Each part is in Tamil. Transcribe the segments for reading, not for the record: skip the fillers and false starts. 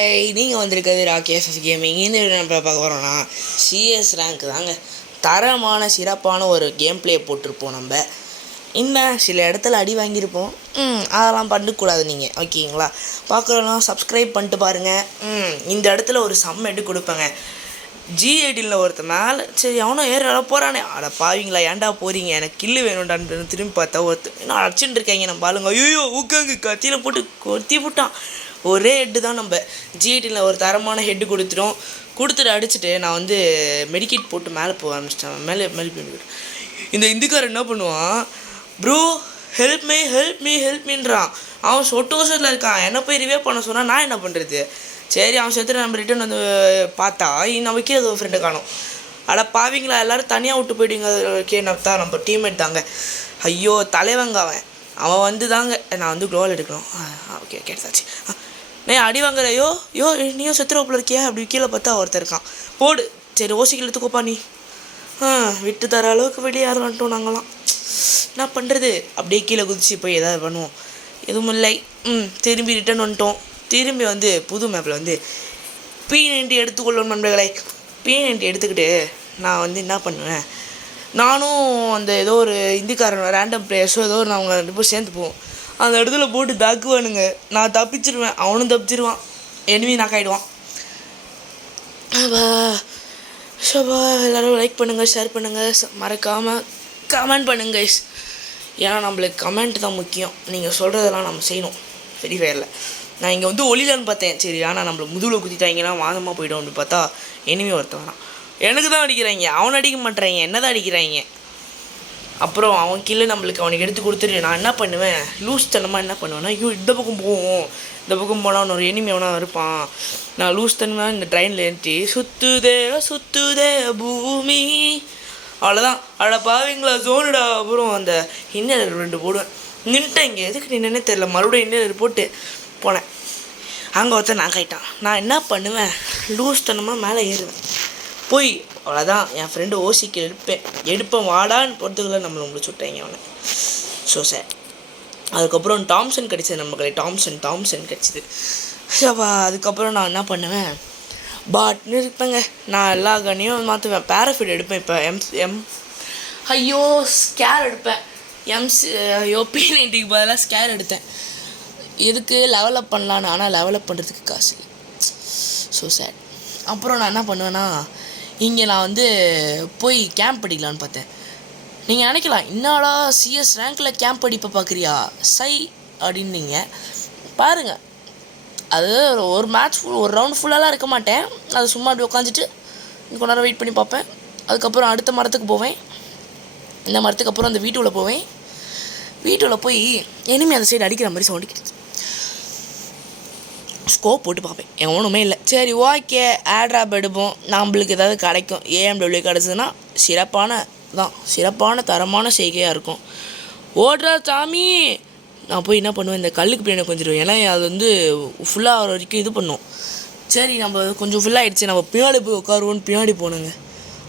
ஹாய், நீங்கள் வந்திருக்கிறது ராகேஷ் கேமிங். இந்த வீடியோ நம்ம பார்க்க போகிறோம்னா சிஎஸ் ரேங்க் தாங்க. தரமான சிறப்பான ஒரு கேம் பிளே போட்டிருப்போம். நம்ம இன்னும் சில இடத்துல அடி வாங்கியிருப்போம். அதெல்லாம் பண்ணக்கூடாது நீங்கள், ஓகேங்களா? பார்க்குறோன்னா சப்ஸ்கிரைப் பண்ணிட்டு பாருங்கள். இந்த இடத்துல ஒரு எடு கொடுப்பேங்க. G18 ஒருத்தர் மேலே சரி அவனும் ஏற போகிறானே, அட பாவீங்களா, ஏன்டா போகிறீங்க, எனக்கு கில்லு வேணும்டான்னு திரும்பி பார்த்தா ஒருத்தர் இன்னும் அடிச்சுட்டு இருக்காங்க. நம்ம பாருங்க, ஐயோ ஊக்காங்க கத்தியில் போட்டு கொத்தி போட்டான். ஒரே ஹெட்டு தான். நம்ம G18 ஒரு தரமான ஹெட்டு கொடுத்துட்டு அடிச்சுட்டு நான் வந்து மெடிக்கேட் போட்டு மேலே போக ஆரம்பிச்சிட்டேன். மேலே போயிட்டு இந்த இந்துக்காரர் என்ன பண்ணுவான், ப்ரோ ஹெல்ப் மீன்றான். அவன் சொட்டு வருஷத்தில் இருக்கான். என்ன போய் ரிவே பண்ண சொன்னால் நான் என்ன பண்ணுறது? சரி அவன் சேர்த்துட்டு நம்ம ரிட்டர்ன் வந்து பார்த்தா நமக்கே அது ஃப்ரெண்டை காணும். அட பாவீங்களா, எல்லோரும் தனியாக விட்டு போயிட்டீங்க. நப்தா நம்ம டீம்மேட் தாங்க. ஐயோ தலைவங்க அவன் வந்து தாங்க. நான் வந்து க்ளோவல் எடுக்கணும். ஓகே கேட்டாச்சு. அடி வாங்குறையோ நீயும் செத்துருவப்பில் இருக்கியா? அப்படி கீழே பார்த்தா ஒருத்தர் இருக்கான். போடு சரி ஓசிக்கில் எடுத்துக்கோப்பா நீ. விட்டு தர அளவுக்கு வெளியே யாரும் வந்துட்டோம் நாங்களாம். என்ன பண்ணுறது? அப்படியே கீழே குதிச்சு போய் எதாவது பண்ணுவோம். எதுவும் இல்லை. திரும்பி ரிட்டர்ன் வந்துட்டோம். திரும்பி வந்து புது மேப்பில் வந்து P90 எடுத்துக்கொள்ளணும் நண்பர்களை. P90 எடுத்துக்கிட்டு நான் வந்து என்ன பண்ணுவேன், நானும் அந்த ஏதோ ஒரு இந்திக்காரன் ரேண்டம் பிளேயர்ஸோ ஏதோ ஒரு அவங்க 2 பேரும் சேர்ந்து போவோம். அந்த இடத்துல போட்டு தாக்குவானுங்க. நான் தப்பிச்சிருவேன், அவனும் தப்பிச்சிருவான், எனிமி நாக்காயிடுவான். ஷோபா எல்லோரும் லைக் பண்ணுங்கள், ஷேர் பண்ணுங்கள், மறக்காமல் கமெண்ட் பண்ணுங்க. ஏன்னா நம்மளுக்கு கமெண்ட் தான் முக்கியம். நீங்கள் சொல்கிறதெல்லாம் நம்ம செய்யணும். ஃப்ரீ ஃபயரில் நான் இங்கே வந்து ஒளிலான்னு பார்த்தேன். சரி ஆனால் நம்மளை முதுகில் குத்திட்டாங்கன்னா வாதமாக போய்டும் அப்படின்னு பார்த்தா எனிமி ஒருத்தன் வரான். எனக்கு தான் அடிக்கிறாங்க, அவனை அடிக்க மாட்டேறாங்க, என்ன தான் அடிக்கிறாங்க. அப்புறம் அவன் கீழே நம்மளுக்கு அவனுக்கு எடுத்து கொடுத்துட்டு நான் என்ன பண்ணுவேன், லூஸ் தனமாக என்ன பண்ணுவேன்னா, இந்த பக்கம் போவோம், இந்த பக்கம் போனால் ஒரு எனிமி அவனா இருப்பான். நான் லூஸ் தனமாக இந்த ட்ரெயினில் ஏற்றி சுத்துதே பூமி, அவ்வளோதான். அட பாவீங்களா ஜோனுடா. அப்புறம் அந்த இன்னர் 2 போடுவேன். நின்றுட்டேன் இங்கே, எதுக்கு நின்னே தெரில. மறுபடியும் இன்னர் போட்டு போனேன். அங்கே ஒருத்தர் நான் கைட்டான். நான் என்ன பண்ணுவேன், லூஸ் தனமாக மேலே ஏறுவேன் போய். அவ்வளோதான், என் ஃப்ரெண்டு ஓசிக்கு எடுப்பேன் வாடான்னு போகிறதுக்குள்ள நம்மளை முடிச்சு விட்டாங்க அவனை. ஸோ சார் அதுக்கப்புறம் டாம்சன் கிடச்சிது நம்மளே. டாம்சன் கிடச்சிது. அதுக்கப்புறம் நான் என்ன பண்ணுவேன், பாட்னு இருப்பேங்க. நான் எல்லா கண்ணையும் மாற்றுவேன். பேராஃபிட் எடுப்பேன். இப்போ ஐயோ ஸ்கேர் எடுப்பேன். P90 பதிலாக ஸ்கேர் எடுத்தேன். எதுக்கு லெவலப் பண்ணலான்னு. ஆனால் லெவலப் பண்ணுறதுக்கு காசு. So sad. அப்புறம் நான் என்ன பண்ணுவேன்னா, இங்கே நான் வந்து போய் கேம்ப் அடிக்கலான்னு பார்த்தேன். நீங்கள் நினைக்கலாம், என்னடா சிஎஸ் ரேங்க்கில் கேம்ப் அடிப்பை பார்க்குறியா சை அப்படின்னீங்க. பாருங்கள், அது ஒரு மேட்ச் ஒரு ரவுண்ட் ஃபுல்லாலாம் இருக்க மாட்டேன். அது சும்மா அப்படி உட்காந்துட்டு கொஞ்ச நேரம் வெயிட் பண்ணி பார்ப்பேன். அதுக்கப்புறம் அடுத்த மரத்துக்கு போவேன். இந்த மரத்துக்கு அப்புறம் அந்த வீட்டுக்குள்ளே போவேன். வீட்டுக்குள்ளே போய் எனிமி அந்த சைடு அடிக்கிற மாதிரி சவுண்டு கிடைக்குது. ஸ்கோப் போட்டு பார்ப்பேன், ஒன்றுமே இல்லை. சரி ஓகே ஏர்ட்ராப் எடுப்போம், நம்மளுக்கு ஏதாவது கிடைக்கும். AMW கிடச்சதுன்னா சிறப்பான தரமான செய்கையாக இருக்கும். ஓடுறா சாமி. நான் போய் என்ன பண்ணுவேன், இந்த கல்லுக்கு பின்னாடி கொஞ்சிடுவேன். ஏன்னா அது வந்து ஃபுல்லாக ஆகிற வரைக்கும் இது பண்ணும். சரி நம்ம கொஞ்சம் ஃபுல்லாகிடுச்சு, நம்ம பின்னாடி போய் உட்காருவோன்னு பின்னாடி போனோங்க.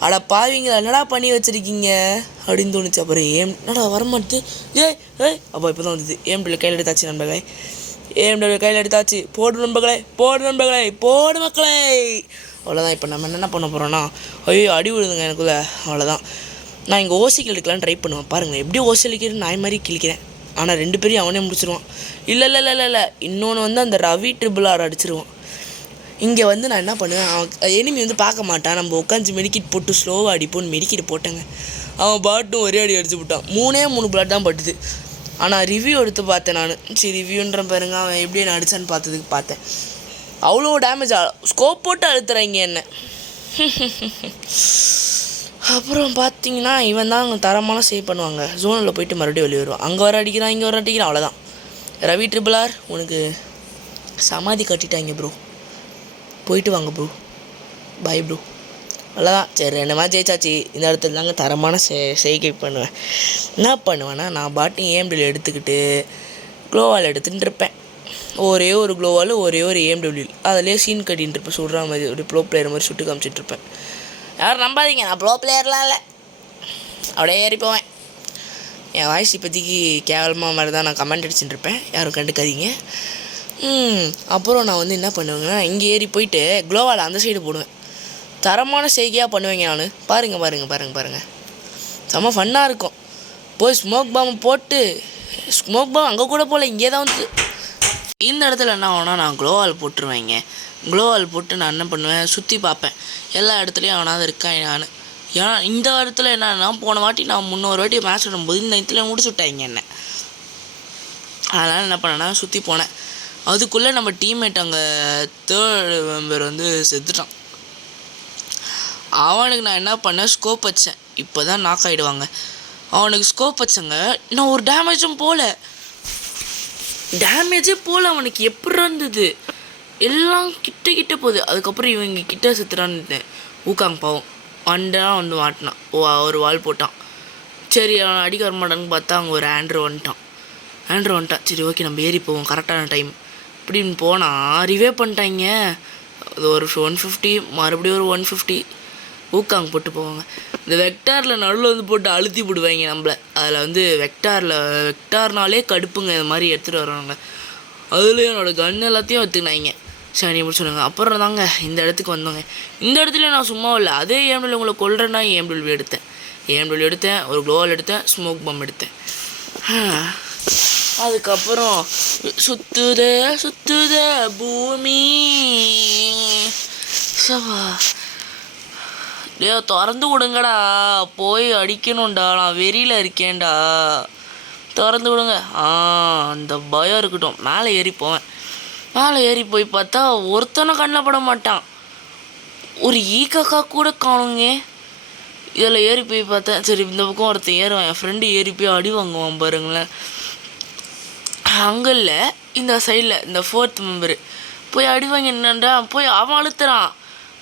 அட பாவீங்களா, என்னடா பண்ணி வச்சுருக்கீங்க அப்படின்னு தோணுச்சு. அப்புறம் என்னடா வரமாட்டு அப்போ இப்போ தான் வந்தது. AMW கையில் எடுத்தாச்சு நண்பர்களே. AMW கையில் எடுத்தாச்சு. போடு நண்பர்களே, போடு மக்களே. அவ்வளோதான். இப்போ நம்ம என்ன பண்ண போகிறோன்னா, ஐயோ அடி விழுதுங்க எனக்குள்ள. அவ்வளோதான். நான் இங்கே ஓசிக்கில் எடுக்கலான்னு ட்ரை பண்ணுவேன். பாருங்கள் எப்படி ஓசி அழிக்கிறேன், நாய் மாதிரி கிழிக்கிறேன். ஆனால் 2 பேரையும் அவனே முடிச்சிருவான். இல்லை இன்னொன்று வந்து அந்த ரவி RRR அடிச்சிருவான். இங்கே வந்து நான் என்ன பண்ணுவேன், அவன் எனிமி வந்து பார்க்க மாட்டான். நம்ம உட்காந்து மெடிக்கிட் போட்டு ஸ்லோவாக அடிப்போன்னு மெடிக்கிட் போட்டேங்க. அவன் பாட்டும் ஒரே அடி அடிச்சு விட்டான். 3 பிளட் தான் பட்டுது. ஆனால் ரிவ்யூ எடுத்து பார்த்தேன் நான். சரி ரிவ்யூன்ற பாருங்க, அவன் எப்படி என்ன அடித்தான்னு பார்த்தேன். அவ்வளோ டேமேஜ். ஸ்கோப் போட்டு அழுத்துறாங்க என்ன. அப்புறம் பார்த்தீங்கன்னா இவன் தான் அவங்க தரமான சேவ் பண்ணுவாங்க. ஜோனில் போயிட்டு மறுபடியும் வெளியே வருவான். அங்கே வர அடிக்கிறான், இங்கே வர அடிக்கிறான். அவ்வளோதான். ரவி RRR உனக்கு சமாதி கட்டிட்டாங்க ப்ரோ, போயிட்டு வாங்க ப்ரோ, பாய் ப்ரோ. அவ்வளோதான். சரி 2 மேட்ச் ஜெயிச்சாச்சு. இந்த இடத்துல தாங்க தரமான செய்கை பண்ணுவேன். என்ன பண்ணுவேன்னா, நான் பாட்டி AMW எடுத்துக்கிட்டு க்ளோவால் எடுத்துகிட்டு இருப்பேன். ஒரே ஒரு க்ளோவால் ஒரே ஒரு AMW அதிலே சீன் கட்டின்னு இருப்பேன். சுடுற மாதிரி ஒரு ப்ரோ பிளேயர் மாதிரி சுட்டு காமிச்சிட்ருப்பேன். யாரும் நம்பாதீங்க, நான் ப்ரோ பிளேயர்லாம் இல்லை. அப்படியே ஏறி போவேன். என் வாய்ஸ் இப்போதைக்கு கேவலமாக மாதிரி தான் நான் கமெண்ட் அடிச்சுட்டு இருப்பேன், யாரும் கண்டுக்காதீங்க. அப்புறம் நான் வந்து என்ன பண்ணுவேங்கன்னா இங்கே ஏறி போயிட்டு க்ளோவால் அந்த சைடு போடுவேன். தரமான செய்கையாக பண்ணுவேங்க நான். பாருங்கள் செம்ம ஃபன்னாக இருக்கும். போய் ஸ்மோக் பாம் போட்டு ஸ்மோக் பாம் அங்கே கூட போகல, இங்கே தான் வந்து இந்த இடத்துல என்ன ஆகும்னா நான் க்ளோவால் போட்டுருவேங்க. க்ளோவால் போட்டு நான் என்ன பண்ணுவேன், சுற்றி பார்ப்பேன் எல்லா இடத்துலையும் அவனாவது இருக்கான் நான். ஏன்னா இந்த இடத்துல என்னன்னா போன வாட்டி நான் 300 வாட்டி மேட்ச் விடும்போது இந்த இடத்துல முடிச்சு விட்டாங்க என்ன. அதனால் என்ன பண்ணேன்னா சுற்றி போனேன். அதுக்குள்ளே நம்ம டீம்மேட் அங்கே 3rd மெம்பர் வந்து செத்துட்டான். அவனுக்கு நான் என்ன பண்ணேன், ஸ்கோப் வச்சேன். இப்போ தான் நாக் ஆகிடுவாங்க. அவனுக்கு ஸ்கோப் வச்சேங்க, நான் ஒரு டேமேஜே போகல. அவனுக்கு எப்படி இருந்தது, எல்லாம் கிட்ட போகுது. அதுக்கப்புறம் இவங்க கிட்ட செத்துறான்னு ஊக்காங்க பாவம் வண்டான் வந்து மாட்டினான். ஒரு வால் போட்டான். சரி அவன் அடிக்க வர மாட்டான்னு பார்த்தா அங்கே ஒரு ஆண்ட்ரோ வந்துட்டான். சரி ஓகே நம்ம ஏறி போவோம் கரெக்டான டைம் இப்படின்னு போனால் ரிவே பண்ணிட்டாங்க. அது ஒரு 150 மறுபடியும் ஒரு 150 ஊக்காங்க போட்டு போவாங்க. இந்த வெக்டாரில் நடுவில் வந்து போட்டு அழுத்தி போடுவாங்க நம்மளை. அதில் வந்து வெக்டார்னாலே கடுப்புங்க இது மாதிரி எடுத்துகிட்டு வருவாங்க. அதுலேயும் என்னோடய கன் எல்லாத்தையும் எடுத்துக்கினாங்க. சரி எப்படி சொன்னாங்க. அப்புறம் தாங்க இந்த இடத்துக்கு வந்தோங்க. இந்த இடத்துல நான் சும்மா இல்லை, அதே ஏம்டபிள்யூ உங்களை கொல்றேன்னா ஏம்டபிள்யூ எடுத்தேன், ஒரு க்ளோவால் எடுத்தேன், ஸ்மோக் பம் எடுத்தேன். அதுக்கப்புறம் சுத்துத பூமி சவா திறந்து விடுங்கடா, போய் அடிக்கணும்டா, நான் வெறியில் இருக்கேன்டா, திறந்து விடுங்க. அந்த பயம் இருக்கட்டும். மேலே ஏறி போய் பார்த்தா ஒருத்தனை கண்ணில் பட மாட்டான், ஒரு ஈக்காக்கா கூட காணுங்க. இதில் ஏறி போய் பார்த்தேன். சரி இந்த பக்கம் ஒருத்தன் ஏறுவான், என் ஃப்ரெண்டு ஏறி போய் அடி வாங்குவான் பாருங்களேன். அங்கே இல்லை, இந்த சைடில் இந்த 4th மெம்பரு போய் அடி வாங்கி என்னண்டா போய் அவன் அழுத்துறான்.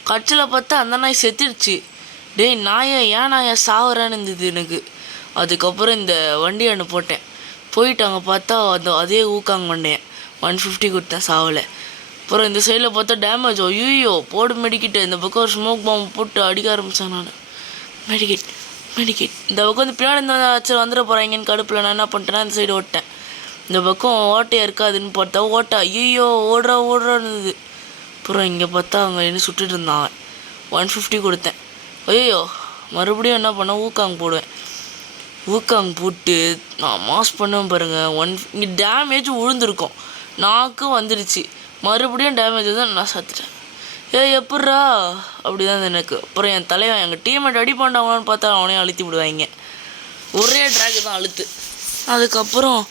கட்சியில் பார்த்தா அந்த நாய் செத்துடுச்சு. டேய் நாயை ஏன் நாயை சாவுறான்னு இருந்தது எனக்கு. அதுக்கப்புறம் இந்த வண்டி அண்ணு போட்டேன். போயிட்டு அங்கே பார்த்தா அதே ஊக்காங்க வண்டேன். 150 கொடுத்தேன், சாவலை. அப்புறம் இந்த சைடில் பார்த்தா டேமேஜ். ஐயோ போடு மெடிக்கிட்டு. இந்த பக்கம் ஒரு ஸ்மோக் பாம்பு போட்டு அடிக்க ஆரம்பித்தேன் நான். மெடிக்கெட் இந்த பக்கம் வந்து பின்னாடி இந்த வந்துட போகிறாங்கன்னு கடுப்பில் நான் என்ன பண்ணிட்டேன்னா இந்த சைடு ஓட்டேன். இந்த பக்கம் ஓட்டையாக இருக்காதுன்னு பார்த்தா ஓட்டை ஐயோ ஓடுறான்னு இருந்தது. அப்புறம் இங்கே பார்த்தா அவங்க என்ன சுட்டுட்டு இருந்தான். 150 கொடுத்தேன். ஐயோ மறுபடியும் என்ன பண்ணேன், ஊக்காங்க போட்டு நான் மாஸ் பண்ணுவேன் பாருங்கள். இங்கே டேமேஜ் விழுந்திருக்கும், நாக்கு வந்துடுச்சு. மறுபடியும் டேமேஜ் தான் நான் சத்துட்டேன். எப்பட்றா அப்படி தான் எனக்கு. அப்புறம் என் தலைவன் எங்கள் டீம்மேட் அடி பண்ணாங்களான்னு பார்த்தா அவனையும் அழுத்தி விடுவாங்க. ஒரே ட்ராக்கு தான் அழுத்து. அதுக்கப்புறம்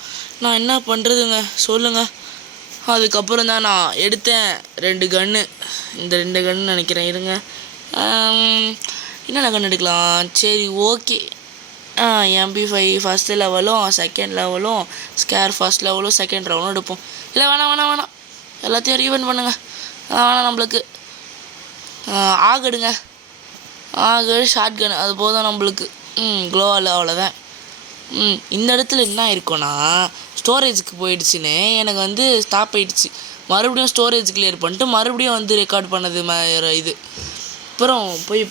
நான் என்ன பண்ணுறதுங்க சொல்லுங்கள். அதுக்கப்புறம் தான் நான் எடுத்தேன் 2 கன்று. இந்த 2 கன்று நினைக்கிறேன். இருங்க, என்னென்ன கன்று எடுக்கலாம். சரி ஓகே, MP5 ஃபஸ்ட் லெவலும் 2nd லெவலும், ஸ்கேர் ஃபஸ்ட் லெவலும் 2nd லெவலும் எடுப்போம். இல்லை வேணாம் எல்லாத்தையும் ரீவன் பண்ணுங்க. வேணாம் நம்மளுக்கு ஆகடுங்க, ஷார்ட் கன் அது போதும் நம்மளுக்கு. க்ளோவால் அவ்வளோதான். இந்த இடத்துல என்ன இருக்குன்னா ஸ்டோரேஜுக்கு போயிடுச்சுன்னு எனக்கு வந்து ஸ்டாப் ஆகிடுச்சு. மறுபடியும் ஸ்டோரேஜ் கிளியர் பண்ணிட்டு மறுபடியும் வந்து ரெக்கார்ட் பண்ணது இது. அப்புறம் போய்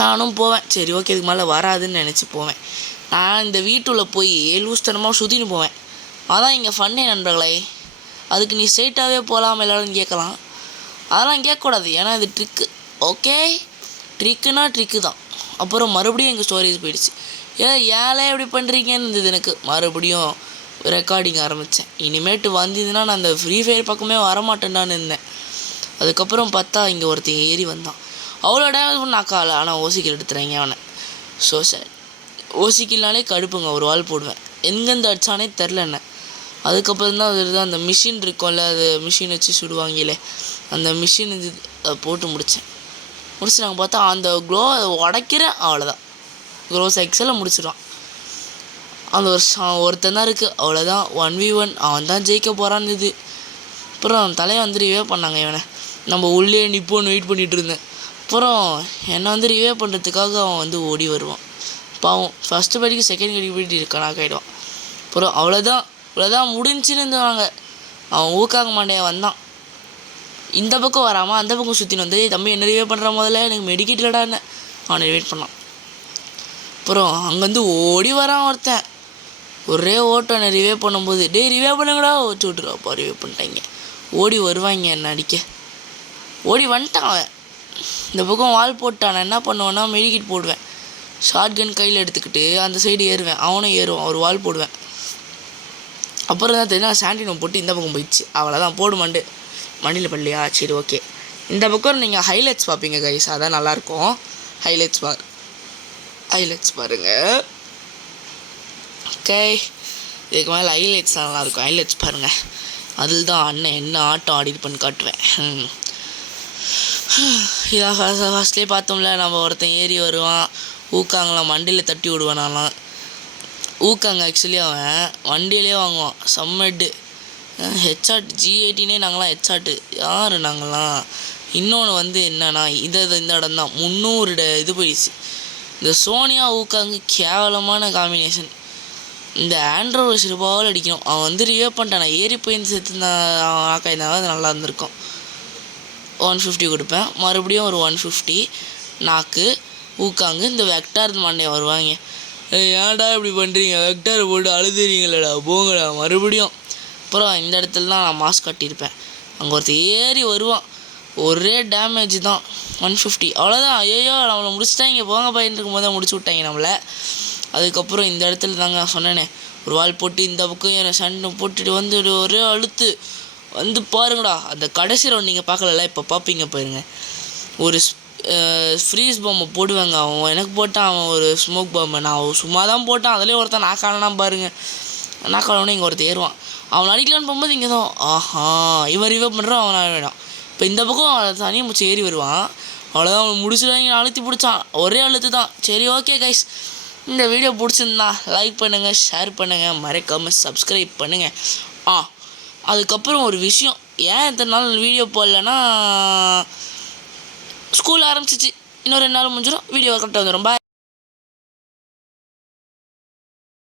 நானும் போவேன். சரி ஓகே இதுக்கு மேலே வராதுன்னு நினச்சி போவேன். நான் இந்த வீட்டுள்ள போய் லூஸ்தனமாக சுற்றின்னு போவேன். அதான் இங்கே ஃபன்னே நண்பர்களே. அதுக்கு நீ ஸ்ட்ரெயிட்டாகவே போகலாம் எல்லாரும் கேட்கலாம். அதெல்லாம் கேட்கக்கூடாது, ஏன்னா இது ட்ரிக்கு. ஓகே ட்ரிக்கு தான். அப்புறம் மறுபடியும் எங்கள் ஸ்டோரேஜ் போயிடுச்சு. ஏழை எப்படி பண்ணுறீங்கன்னு இருந்தது எனக்கு. மறுபடியும் ரெக்கார்டிங் ஆரம்பித்தேன். இனிமேட்டு வந்ததுன்னா நான் அந்த ஃப்ரீ ஃபயர் பக்கமே வரமாட்டேன்டான்னு இருந்தேன். அதுக்கப்புறம் பார்த்தா இங்கே ஒருத்தன் ஏறி வந்தான். அவ்வளோ டேமேஜ் பண்ணாக்கால, ஆனால் ஓசிக்கில் எடுத்துறேங்க அவனை. ஸோ சார் ஓசிக்கில்னாலே கடுப்புங்க, ஒரு வால் போடுவேன். எங்கேருந்து அடித்தானே தெரில என்ன. அதுக்கப்புறம் தான் அது அந்த மிஷின் இருக்கும்ல, அது மிஷின் வச்சு சுடுவாங்களே, அந்த மிஷின் இது அதை போட்டு முடித்து நாங்கள் பார்த்தா அந்த க்ளோ உடைக்கிறேன். அவ்வளோதான், க்ளோ சைக்ஸில் முடிச்சிடுவான். அந்த ஒருத்தன் தான் இருக்குது, அவ்வளோதான். 1v1 அவன் தான் ஜெயிக்க போகிறான்னு இது. அப்புறம் தலையை வந்து ரிவே பண்ணாங்க. இவனை நம்ம உள்ளே நிப்போன்னு வெயிட் பண்ணிகிட்டு இருந்தேன். அப்புறம் என்னை வந்து ரிவே பண்ணுறதுக்காக அவன் வந்து ஓடி வருவான். பாவம் ஃபஸ்ட்டு படிக்கு 2nd படிக்கு போயிட்டு இருக்கானாக்க ஆகிடுவான். அப்புறம் அவ்வளோதான் முடிஞ்சுன்னு இருந்தாங்க. அவன் ஊக்காங்க மாட்டேன் வந்தான். இந்த பக்கம் வராமல் அந்த பக்கம் சுற்றின்னு வந்து தம்பி என்ன ரிவே பண்ணுற முதல்ல எனக்கு மெடிக்கெட் இல்லடா என்ன அவனை ரிவேட் பண்ணான். அப்புறம் அங்கேருந்து ஓடி வரான் ஒருத்தன். ஒரே ஓட்டம் என்ன ரிவே பண்ணும்போது டேய் ரிவே பண்ணுங்கடா வச்சு விட்ருவாப்பா. ரிவே பண்ணிட்டாங்க. ஓடி வருவாங்க என்ன அடிக்க. ஓடி வந்துட்டான் அவன். இந்த பக்கம் வால் போட்டான். நான் என்ன பண்ணுவேன்னா மெடிக்கிட் போடுவேன். ஷார்ட் கன் கையில் எடுத்துக்கிட்டு அந்த சைடு ஏறுவேன். அவனும் ஏறுவான். ஒரு வால் போடுவேன். அப்புறம் தான் தெரியும் சாண்டினோ போட்டு இந்த பக்கம் போயிடுச்சு. அவ்வளோதான் போடு மண்டியில் பள்ளியா. சரி ஓகே. இந்த பக்கம் நீங்கள் ஹைலைட்ஸ் பார்ப்பீங்க கைஸ். அதான் நல்லாயிருக்கும். ஹைலைட்ஸ் பாருங்கள். ஓகே, இதுக்கு மேலே ஹைலைட்ஸ் நல்லாயிருக்கும். ஹைலைட்ஸ் பாருங்கள். அதில் தான் அண்ணன் என்ன ஆட்டம் ஆடிருப்பேன்னு காட்டுவேன். இதான் ஃபஸ்ட்லேயே பார்த்தோம்ல, நம்ம ஒருத்தன் ஏறி வருவான். ஊக்காங்களாம் மண்டியில் தட்டி விடுவான். நான்லாம் ஊக்காங்க ஆக்சுவலி அவன் வண்டியிலே வாங்குவான். செம்மட்டு ஹெச்ஆட் G18 நாங்களாம் ஹெச்ஆட்டு யார் நாங்களாம். இன்னொன்று வந்து என்னன்னா இந்த இடம் தான் 300 இது போயிடுச்சு. இந்த சோனியா ஊக்காங்க கேவலமான காம்பினேஷன். இந்த ஆண்ட்ராய்டு ரூபாவில் அடிக்கணும். அவன் வந்து ரிவே பண்ணிட்டான். ஏறி போய் சேர்த்துருந்தான் ஆக்காயிருந்தாலும் அது நல்லா இருந்திருக்கும். 150 கொடுப்பேன். மறுபடியும் ஒரு 150 நாக்கு ஊக்காங்க. இந்த வெக்டார் மண்டே வருவாங்க. ஏன்டா இப்படி பண்ணுறீங்க, வெக்டார் போட்டு அழுதுறீங்களடா போங்கடா மறுபடியும். அப்புறம் இந்த இடத்துல தான் நான் மாஸ்க் கட்டியிருப்பேன். அங்கே ஒருத்தர் ஏறி வருவான். ஒரே டேமேஜ் தான் 150. அவ்வளோதான். ஐயோ நம்மளை முடிச்சுட்டாங்க போங்க பையன் இருக்கும்போது தான் முடிச்சு விட்டாங்க நம்மளை. அதுக்கப்புறம் இந்த இடத்துல தாங்க சொன்னேனே ஒரு வால் போட்டு இந்த பக்கம் என்னை சண்டை போட்டுட்டு வந்து ஒரே அழுத்து வந்து பாருங்கடா. அந்த கடைசி ரவுண்ட் நீங்கள் பார்க்கல, இப்போ பார்ப்பீங்க பாருங்க. ஒரு ஃப்ரீஸ் பாம்பை போடுவாங்க. அவன் எனக்கு போட்டான். அவன் ஒரு ஸ்மோக் பாம்பை நான் சும்மா தான் போட்டான். அதிலே ஒருத்தன் நாக்காலனா பாருங்கள். நாக்காலனா இங்கே ஒருத்தர் ஏறுவான். அவன் அடிக்கலான்னு போகும்போது இங்கே தான் ஆஹா இவன் ரிவே பண்ணுறான். அவன் வேணாம். இப்போ இந்த பக்கம் தனியாக முடிச்சு ஏறி வருவான். அவ்வளோதான். அவன் முடிச்சுடுவாங்க. அழுத்தி பிடிச்சான். ஒரே அழுத்து தான். சரி ஓகே கைஸ், இந்த வீடியோ பிடிச்சிருந்தா லைக் பண்ணுங்கள், ஷேர் பண்ணுங்கள், மறக்காமல் சப்ஸ்கிரைப் பண்ணுங்கள். அதுக்கப்புறம் ஒரு விஷயம், ஏன் இத்தனை நாள் வீடியோ போடலன்னா ஸ்கூல் ஆரம்பிச்சிச்சு. இன்னும் 2 நாள் முடிஞ்சிடும். வீடியோ கரெக்டாக வந்துடும். பாய்.